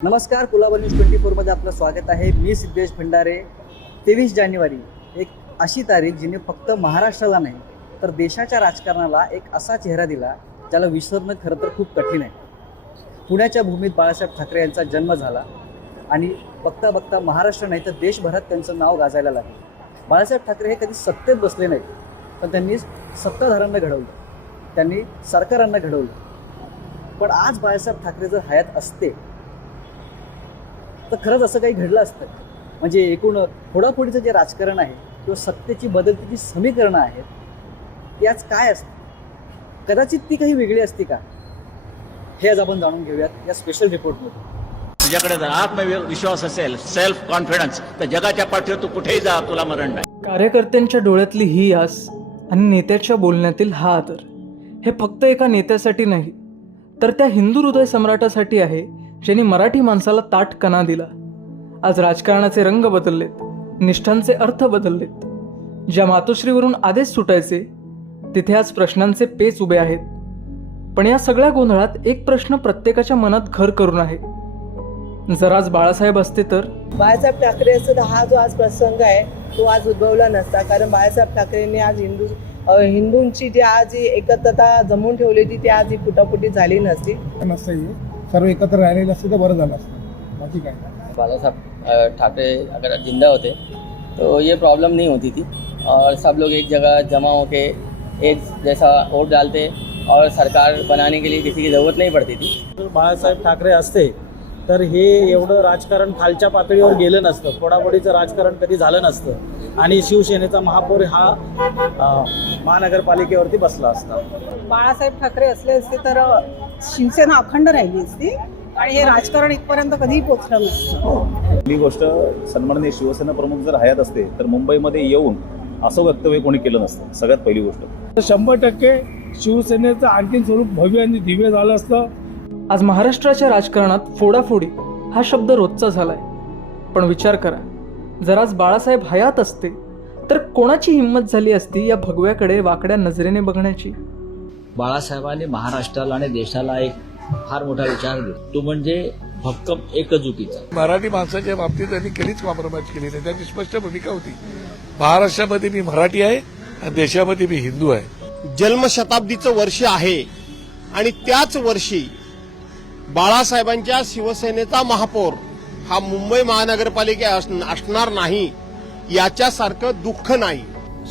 नमस्कार Colaba news twenty फोरमध्ये आपलं स्वागत आहे. मी सिद्धेश भंडारे. तेवीस जानेवारी एक अशी तारीख जिने फक्त महाराष्ट्राला नाही तर देशाच्या राजकारणाला एक असा चेहरा दिला ज्याला विसरणं खरं तर खूप कठीण आहे. पुण्याच्या भूमीत बाळासाहेब ठाकरे यांचा जन्म झाला आणि बघता बघता महाराष्ट्र नाही तर देशभरात त्यांचं नाव गाजायला लागलं. बाळासाहेब ठाकरे हे कधी सत्तेत बसले नाहीत पण त्यांनी सत्ताधाऱ्यांना घडवलं. त्यांनी सरकारांना घडवलं. पण आज बाळासाहेब ठाकरे जर हयात असते तर खरंच असं काही घडलं असतं. म्हणजे एकूण फोडाफोडीचं जे राजकारण आहे किंवा सत्तेची बदलतीची समीकरणं आहेत ती आज काय असतं कदाचित ती काही वेगळी असती का? हे आज आपण जाणून घेऊयात या स्पेशल रिपोर्टमध्ये तुझ्याकडे जर आत्मविश्वास असेल सेल्फ कॉन्फिडन्स तर जगाच्या पाठीवर तू कुठेही जा तुला मरण नाही. कार्यकर्त्यांच्या डोळ्यातली ही आस आणि नेत्याच्या बोलण्यातील हा आदर हे फक्त एका नेत्यासाठी नाही तर त्या हिंदू हृदय सम्राटासाठी आहे ज्यांनी मराठी माणसाला ताट कणा दिला. आज राजकारणाचे रंग बदललेत निष्ठांचे अर्थ बदललेत. ज्या मातोश्रीवरून आदेश सुटायचे तिथे आज प्रश्नांचे पेच उभे आहेत. पण या सगळ्या गोंधळात एक प्रश्न प्रत्येकाच्या मनात घर करून आहे. जर आज बाळासाहेब असते तर? बाळासाहेब ठाकरेचा हा जो आज प्रसंग आहे तो आज उद्भवला नसता. कारण बाळासाहेब ठाकरेंनी आज हिंदू हिंदूंची जी आज एकत्रता जमवून ठेवली होती ती आज ही फुटाफुटी झाली नसती. सर्व एकत्र राहिलेलं असतं तर बरं झालं असतं. बाकी काय? नाही. बाला साहब अ, ठाकरे अगर जिंदा होते तो ये प्रॉब्लम नहीं होती थी. और सब लोग एक जगह जमा होके एक जैसा वोट डालते और सरकार बनाने के लिए किसी की ज़रूरत नहीं पड़ती थी. जर बाळासाहेब ठाकरे असते तर हे एवढं राजकारण खालच्या पातळीवर गेलं नसतं. फोडाफोडीचं राजकारण कधी झालं नसतं. आणि शिवसेनेचा महापौर हा अ, महानगरपालिकेवरती बसला असता. बाळासाहेब ठाकरे असले असते तर शिवसेना अखंड राहिली असती आणि हे राजकारण इथपर्यंत कधीही पोचलं नसतं पहिली गोष्ट सन्माननीय शिवसेना प्रमुख जर हयात असते तर मुंबईमध्ये येऊन असं वक्तव्य कोणी केलं नसतं. सगळ्यात पहिली गोष्ट. तर शंभर टक्के शिवसेनेचं आणखीन स्वरूप भव्य आणि दिव्य झालं असतं. आज महाराष्ट्राच्या राजकारणात फोडाफोडी हा शब्द रोजचा झालाय. पण विचार करा जर आज बाळासाहेब हयात असते तर कोणाची हिंमत झाली असती या भगव्याकडे वाकड्या नजरेने बघण्याची? बाळासाहेबांनी महाराष्ट्राला आणि देशाला एक फार मोठा विचार दिला. तो म्हणजे भक्कम एकजुटीचा. मराठी माणसाच्या बाबतीत त्यांनी कधीच कॉम्प्रोमाइज केली नाही. त्यांची स्पष्ट भूमिका होती. महाराष्ट्रामध्ये मी मराठी आहे आणि देशामध्ये मी हिंदू आहे. जन्मशताब्दीचं वर्ष आहे आणि त्याच वर्षी बाळासाहेबांच्या शिवसेनेचा महापौर हा मुंबई महानगरपालिका अस- असणार नाही याच्यासारखं दुःख नाही.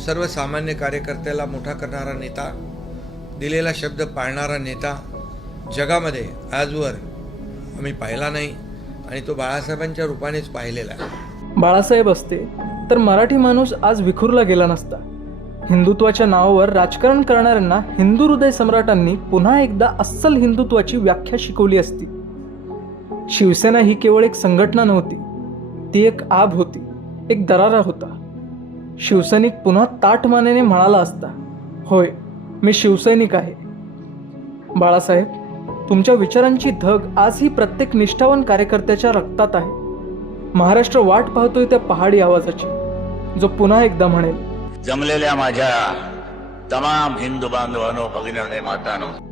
सर्वसामान्य कार्यकर्त्याला मोठा करणारा नेता दिलेला शब्द पाळणारा नेता जगामध्ये आजवर आम्ही पाहिला नाही आणि तो बाळासाहेबांच्या रूपानेच पाहिलेला आहे. बाळासाहेब असते तर मराठी माणूस आज विखुरला गेला नसता. हिंदुत्वाच्या नावावर राजकारण करणाऱ्यांना हिंदू हृदय सम्राटांनी पुन्हा एकदा अस्सल हिंदुत्वाची व्याख्या शिकवली असती. शिवसेना ही केवळ एक संघटना नव्हती ती एक आब होती एक दरारा होता. शिवसैनिक पुन्हा ताटमानेने म्हणाला असता होय मी शिवसैनिक आहे. बाळासाहेब तुमच्या विचारांची धग आजही प्रत्येक निष्ठावान कार्यकर्त्याच्या रक्तात आहे. महाराष्ट्र वाट पाहतोय त्या पहाडी आवाजाची जो पुन्हा एकदा म्हणेल. जमलेल्या माझ्या तमाम हिंदू बांधवांनो भगिनी मातानो